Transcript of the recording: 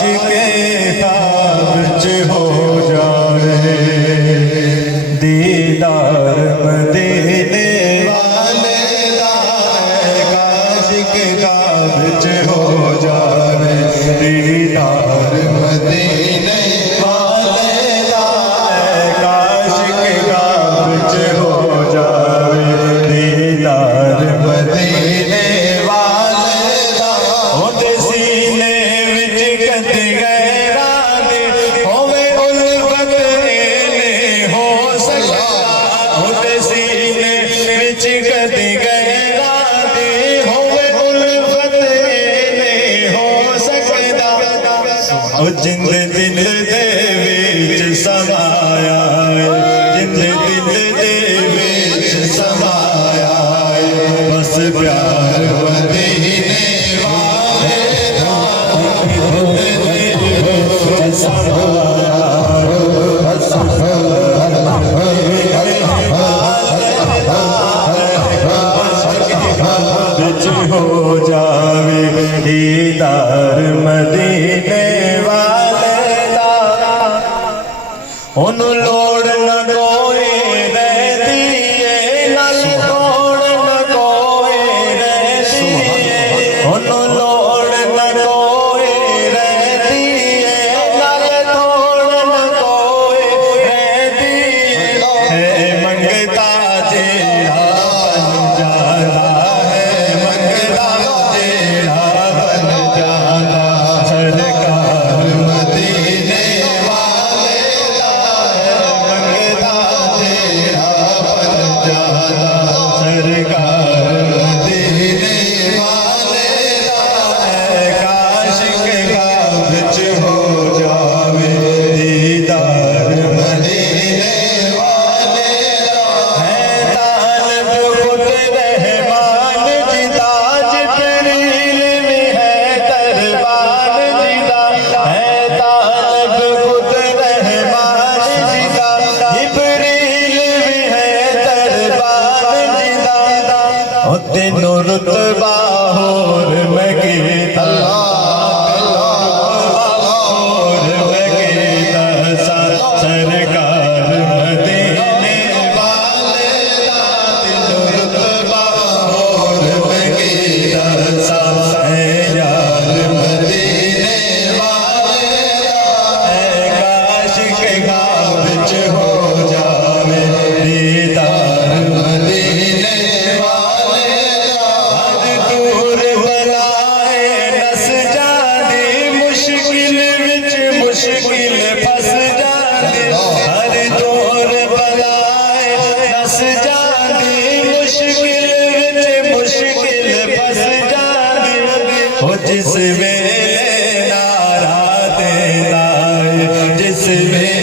आशिके ख्वाब च हो जाए दीदार मदीने वाले दा आशिके ख्वाब च हो जाए दीदार मदीने वाले दा आशिके ख्वाब च हो जाए दीदार मदीने जिंद दिल दे विच समाया जिंद दिल दे विच समाया बस प्यार मदीने वाले दा दिल दे विच समाया बस विच हो जावे दीदार मदीने ओनू लोड़ न कोई रहती है नल तोड़ न कोई रहती है ओनू लोड़ न कोई रहती है नल तोड़ न कोई रहती है मंगता जेड़ा बन जाता है मंगता जेड़ा बन जाता सरकार मदीने सरकार मदीने वाले दा आशिके ख्वाब च हो जावे दीदार मदीने वाले दा है तालब खुद रहमान जिदा जिब्रील में है दरबार जिदा है तालब खुद रहमान जिदा जिब्रील में है दरबार तेनों रुतबा होर मैं कीता होर मैं कीता सरकार मदीने वाले दा तेनों रुतबा होर मैं कीता यार मदीने वाले दा आशिके ख्वाब च हो जावे दीदार मदीने मुश्किल फस जाती हर दौर बलाए नस जाती मुश्किल फस जाती हो जिस वेले नारा देता है जिस वेले